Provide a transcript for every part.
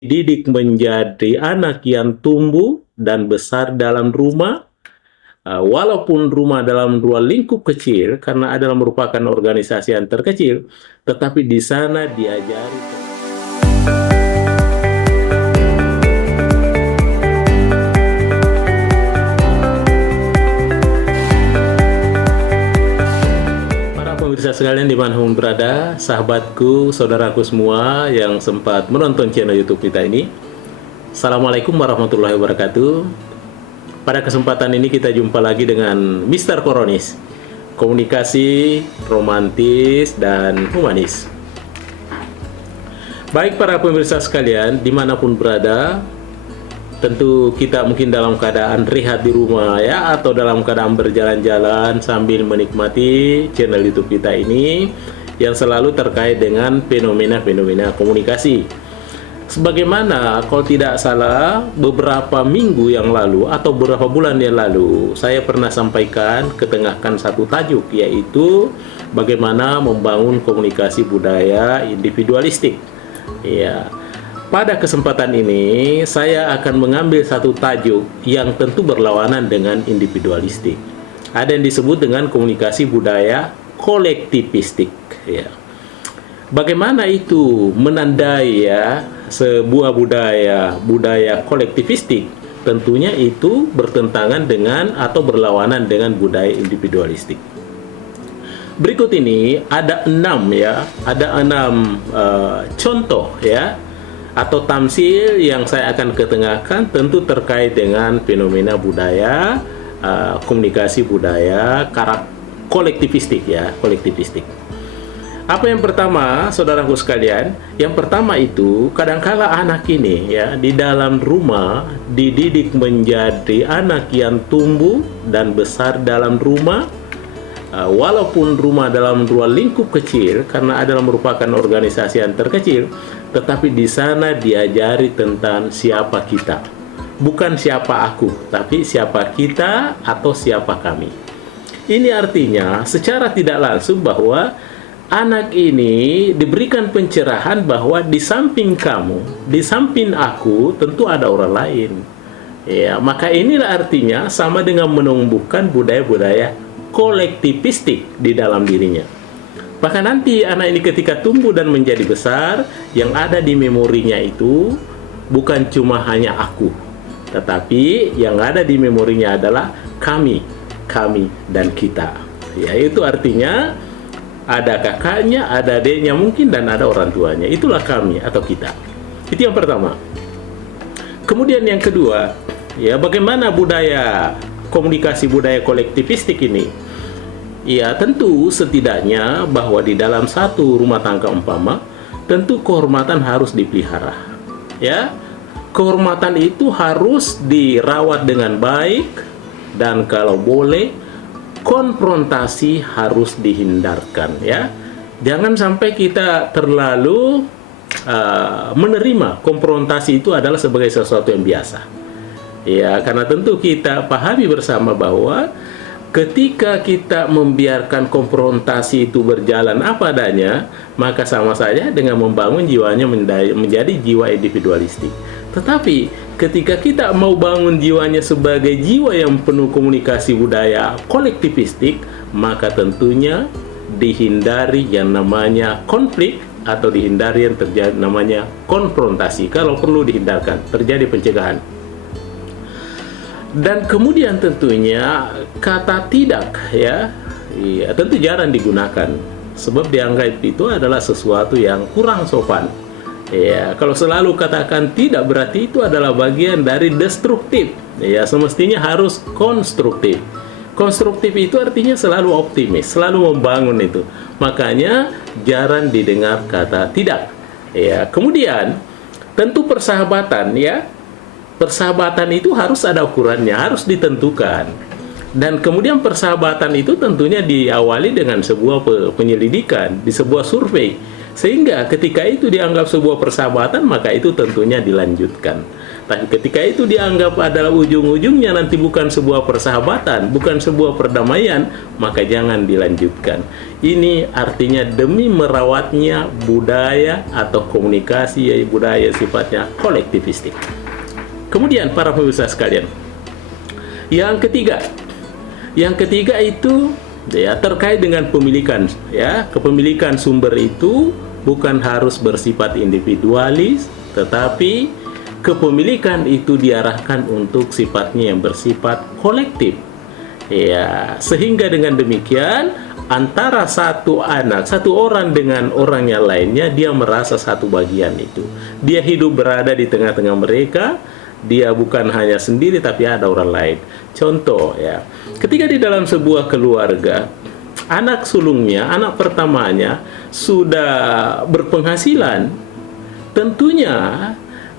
didik menjadi anak yang tumbuh dan besar dalam rumah, walaupun rumah dalam ruang lingkup kecil, karena adalah merupakan organisasi yang terkecil, tetapi di sana diajari. Para pemirsa sekalian dimanapun berada, sahabatku, saudaraku semua yang sempat menonton channel YouTube kita ini, Assalamualaikum warahmatullahi wabarakatuh. Pada kesempatan ini kita jumpa lagi dengan Mr. Koronis, komunikasi romantis dan humanis. Baik para pemirsa sekalian, dimanapun berada, tentu kita mungkin dalam keadaan rehat di rumah ya, atau dalam keadaan berjalan-jalan sambil menikmati channel YouTube kita ini yang selalu terkait dengan fenomena-fenomena komunikasi. Sebagaimana kalau tidak salah beberapa minggu yang lalu atau beberapa bulan yang lalu saya pernah sampaikan, ketengahkan satu tajuk, yaitu bagaimana membangun komunikasi budaya individualistik. Ya, pada kesempatan ini saya akan mengambil satu tajuk yang tentu berlawanan dengan individualistik. Ada yang disebut dengan komunikasi budaya kolektivistik. Ya. Bagaimana itu menandai ya sebuah budaya kolektivistik? Tentunya itu bertentangan dengan atau berlawanan dengan budaya individualistik. Berikut ini ada enam contoh ya atau tamsil yang saya akan ketengahkan, tentu terkait dengan fenomena budaya komunikasi budaya kolektivistik ya, kolektivistik. Apa yang pertama, saudaraku sekalian? Yang pertama itu, kadangkala anak ini ya di dalam rumah dididik menjadi anak yang tumbuh dan besar dalam rumah, walaupun rumah dalam ruang lingkup kecil, karena adalah merupakan organisasi yang terkecil, tetapi di sana diajari tentang siapa kita. Bukan siapa aku, tapi siapa kita atau siapa kami. Ini artinya secara tidak langsung bahwa anak ini diberikan pencerahan bahwa di samping kamu, di samping aku, tentu ada orang lain. Ya, maka inilah artinya sama dengan menumbuhkan budaya-budaya kolektivistik di dalam dirinya. Bahkan nanti anak ini ketika tumbuh dan menjadi besar, yang ada di memorinya itu bukan cuma hanya aku, tetapi yang ada di memorinya adalah kami dan kita. Ya, itu artinya ada kakaknya, ada adiknya mungkin, dan ada orang tuanya. Itulah kami atau kita. Itu yang pertama. Kemudian yang kedua, ya bagaimana budaya komunikasi budaya kolektivistik ini? Ya tentu setidaknya bahwa di dalam satu rumah tangga umpama, tentu kehormatan harus dipelihara. Ya, kehormatan itu harus dirawat dengan baik, dan kalau boleh konfrontasi harus dihindarkan ya. Jangan sampai kita terlalu menerima konfrontasi itu adalah sebagai sesuatu yang biasa. Ya, karena tentu kita pahami bersama bahwa ketika kita membiarkan konfrontasi itu berjalan apa adanya, maka sama saja dengan membangun jiwanya menjadi jiwa individualistik. Tetapi ketika kita mau bangun jiwanya sebagai jiwa yang penuh komunikasi budaya kolektivistik, maka tentunya dihindari yang namanya konflik atau dihindari yang terjadi namanya konfrontasi. Kalau perlu dihindarkan, terjadi pencegahan. Dan kemudian tentunya kata tidak ya, tentu jarang digunakan, sebab dianggap itu adalah sesuatu yang kurang sopan. Ya, kalau selalu katakan tidak berarti itu adalah bagian dari destruktif. Ya, semestinya harus konstruktif. Konstruktif itu artinya selalu optimis, selalu membangun itu. Makanya jarang didengar kata tidak. Ya, kemudian tentu persahabatan ya. Persahabatan itu harus ada ukurannya, harus ditentukan. Dan kemudian persahabatan itu tentunya diawali dengan sebuah penyelidikan, di sebuah survei. Sehingga ketika itu dianggap sebuah persahabatan, maka itu tentunya dilanjutkan. Tapi ketika itu dianggap adalah ujung-ujungnya nanti bukan sebuah persahabatan, bukan sebuah perdamaian, maka jangan dilanjutkan. Ini artinya demi merawatnya budaya atau komunikasi budaya sifatnya kolektivistik. Kemudian para pemirsa sekalian, yang ketiga itu ya terkait dengan pemilikan, ya, kepemilikan sumber itu bukan harus bersifat individualis, tetapi kepemilikan itu diarahkan untuk sifatnya yang bersifat kolektif. Ya, sehingga dengan demikian antara satu orang dengan orang yang lainnya, dia merasa satu bagian itu. Dia hidup berada di tengah-tengah mereka, dia bukan hanya sendiri tapi ada orang lain. Contoh ya, ketika di dalam sebuah keluarga, anak sulungnya, anak pertamanya sudah berpenghasilan, tentunya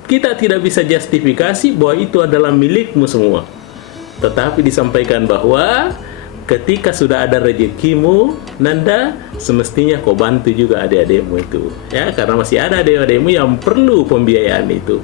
kita tidak bisa justifikasi bahwa itu adalah milikmu semua. Tetapi disampaikan bahwa ketika sudah ada rezekimu, Nanda, semestinya kau bantu juga adik-adikmu itu. Ya, karena masih ada adik-adikmu yang perlu pembiayaan itu.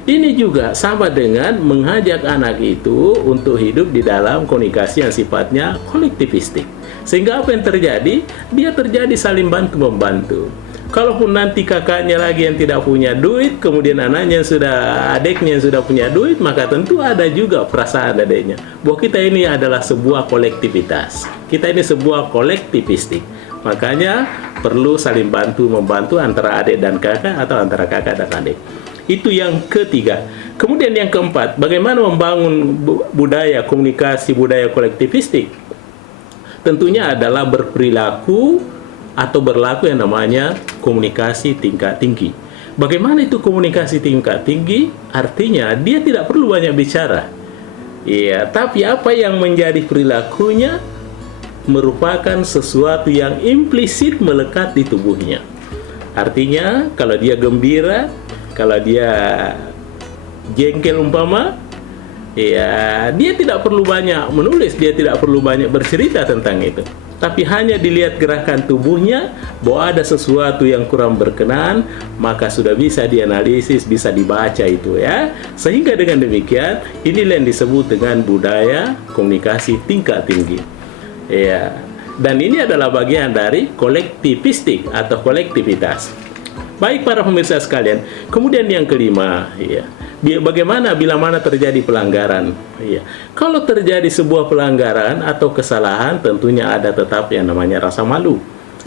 Ini juga sama dengan mengajak anak itu untuk hidup di dalam komunikasi yang sifatnya kolektivistik. Sehingga apa yang terjadi? Dia terjadi saling bantu-membantu. Kalaupun nanti kakaknya lagi yang tidak punya duit, kemudian adiknya yang sudah punya duit, maka tentu ada juga perasaan adiknya bahwa kita ini adalah sebuah kolektivitas. Kita ini sebuah kolektivistik. Makanya perlu saling bantu-membantu antara adik dan kakak atau antara kakak dan adik. Itu yang ketiga. Kemudian yang keempat, bagaimana membangun budaya komunikasi, budaya kolektivistik? Tentunya adalah berperilaku atau berlaku yang namanya komunikasi tingkat tinggi. Bagaimana itu komunikasi tingkat tinggi? Artinya dia tidak perlu banyak bicara. Iya, tapi apa yang menjadi perilakunya merupakan sesuatu yang implisit melekat di tubuhnya. Artinya kalau dia gembira, kalau dia jengkel umpama, ya dia tidak perlu banyak menulis, dia tidak perlu banyak bercerita tentang itu. Tapi hanya dilihat gerakan tubuhnya bahwa ada sesuatu yang kurang berkenan, maka sudah bisa dianalisis, bisa dibaca itu ya. Sehingga dengan demikian, inilah yang disebut dengan budaya komunikasi tingkat tinggi. Ya. Dan ini adalah bagian dari kolektivistik atau kolektivitas. Baik para pemirsa sekalian, kemudian yang kelima, ya, bagaimana bila mana terjadi pelanggaran? Ya, kalau terjadi sebuah pelanggaran atau kesalahan, tentunya ada tetap yang namanya rasa malu,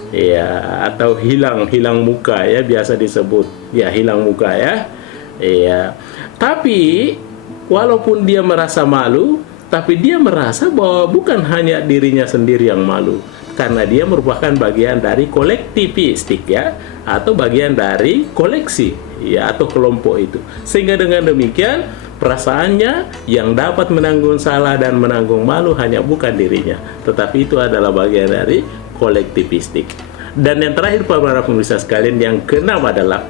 ya, atau hilang muka ya, biasa disebut ya hilang muka ya, ya. Tapi walaupun dia merasa malu, tapi dia merasa bahwa bukan hanya dirinya sendiri yang malu. Karena dia merupakan bagian dari kolektivistik ya, atau bagian dari koleksi ya, atau kelompok itu. Sehingga dengan demikian perasaannya yang dapat menanggung salah dan menanggung malu hanya bukan dirinya, tetapi itu adalah bagian dari kolektivistik. Dan yang terakhir para pemirsa sekalian, yang keenam adalah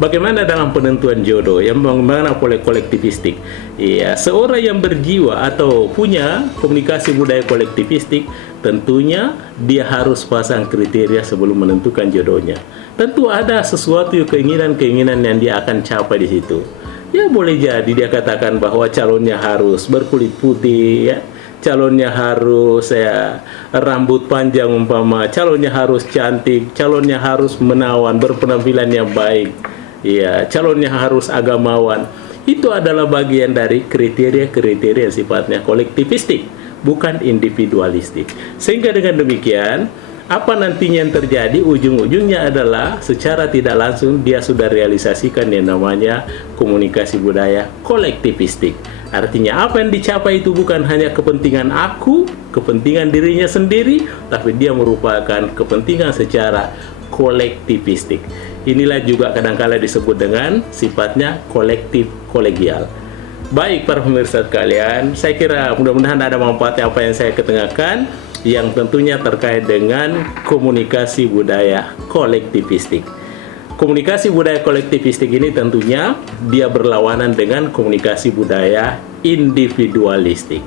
bagaimana dalam penentuan jodoh yang bagaimana kolektivistik. Ya, seorang yang berjiwa atau punya komunikasi budaya kolektivistik, tentunya dia harus pasang kriteria sebelum menentukan jodohnya. Tentu ada sesuatu keinginan-keinginan yang dia akan capai di situ. Ya boleh jadi dia katakan bahwa calonnya harus berkulit putih ya, calonnya harus ya, rambut panjang umpama, calonnya harus cantik, calonnya harus menawan, berpenampilan yang baik. Ya, calonnya harus agamawan. Itu adalah bagian dari kriteria-kriteria sifatnya kolektivistik, bukan individualistik. Sehingga dengan demikian, apa nantinya yang terjadi, ujung-ujungnya adalah secara tidak langsung dia sudah realisasikan yang namanya komunikasi budaya kolektivistik. Artinya apa yang dicapai itu bukan hanya kepentingan aku, kepentingan dirinya sendiri, tapi dia merupakan kepentingan secara kolektivistik. Inilah juga kadang-kala disebut dengan sifatnya kolektif kolegial. Baik para pemirsa sekalian, saya kira mudah-mudahan ada manfaatnya apa yang saya ketengahkan, yang tentunya terkait dengan komunikasi budaya kolektivistik. Komunikasi budaya kolektivistik ini tentunya dia berlawanan dengan komunikasi budaya individualistik.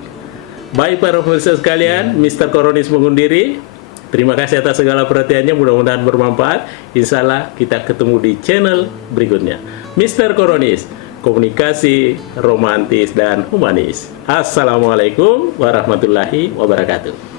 Baik para pemirsa sekalian, Mr. Koronis mengundur diri. Terima kasih atas segala perhatiannya, mudah-mudahan bermanfaat. Insya Allah kita ketemu di channel berikutnya. Mr. Koronis, komunikasi romantis dan humanis. Assalamualaikum warahmatullahi wabarakatuh.